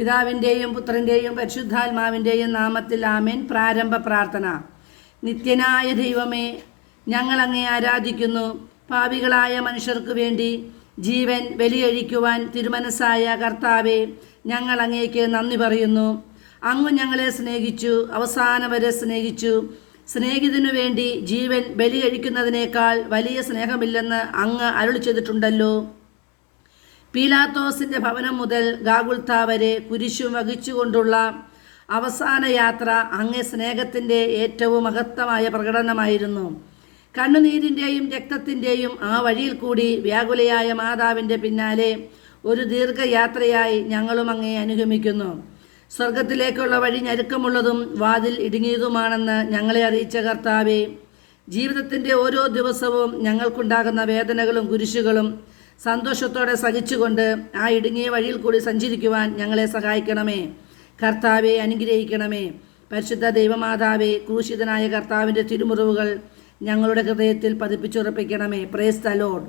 പിതാവിൻ്റെയും പുത്രൻ്റെയും പരിശുദ്ധാത്മാവിൻ്റെയും നാമത്തിൽ ആമേൻ. പ്രാരംഭ പ്രാർത്ഥന. നിത്യനായ ദൈവമേ, ഞങ്ങൾ അങ്ങേ ആരാധിക്കുന്നു. പാപികളായ മനുഷ്യർക്ക് വേണ്ടി ജീവൻ ബലിയഴിക്കുവാൻ തിരുമനസ്സായ കർത്താവെ, ഞങ്ങൾ അങ്ങേക്ക് നന്ദി പറയുന്നു. അങ്ങ് ഞങ്ങളെ സ്നേഹിച്ചു, അവസാനം വരെ സ്നേഹിച്ചു. സ്നേഹിതനു വേണ്ടി ജീവൻ ബലിയഴിക്കുന്നതിനേക്കാൾ വലിയ സ്നേഹമില്ലെന്ന് അങ്ങ് അരുളി ചെയ്തിട്ടുണ്ടല്ലോ. പീലാത്തോസിൻ്റെ ഭവനം മുതൽ ഗാഗുൽത്ത വരെ കുരിശും വഹിച്ചുകൊണ്ടുള്ള അവസാന യാത്ര അങ്ങേ സ്നേഹത്തിൻ്റെ ഏറ്റവും മഹത്തമായ പ്രകടനമായിരുന്നു. കണ്ണുനീരിൻ്റെയും രക്തത്തിൻ്റെയും ആ വഴിയിൽ കൂടി വ്യാകുലയായ മാതാവിൻ്റെ പിന്നാലെ ഒരു ദീർഘയാത്രയായി ഞങ്ങളും അങ്ങേ അനുഗമിക്കുന്നു. സ്വർഗത്തിലേക്കുള്ള വഴി ഞെരുക്കമുള്ളതും വാതിൽ ഇടുങ്ങിയതുമാണെന്ന് ഞങ്ങളെ അറിയിച്ച കർത്താവെ, ജീവിതത്തിൻ്റെ ഓരോ ദിവസവും ഞങ്ങൾക്കുണ്ടാകുന്ന വേദനകളും കുരിശുകളും സന്തോഷത്തോടെ സഹിച്ചുകൊണ്ട് ആ ഇടുങ്ങിയ വഴിയിൽ കൂടി സഞ്ചരിക്കുവാൻ ഞങ്ങളെ സഹായിക്കണമേ. കർത്താവെ, അനുഗ്രഹിക്കണമേ. പരിശുദ്ധ ദൈവമാതാവെ, ക്രൂശിതനായ കർത്താവിൻ്റെ തിരുമുറിവുകൾ ഞങ്ങളുടെ ഹൃദയത്തിൽ പതിപ്പിച്ചുറപ്പിക്കണമേ. Praise the Lord.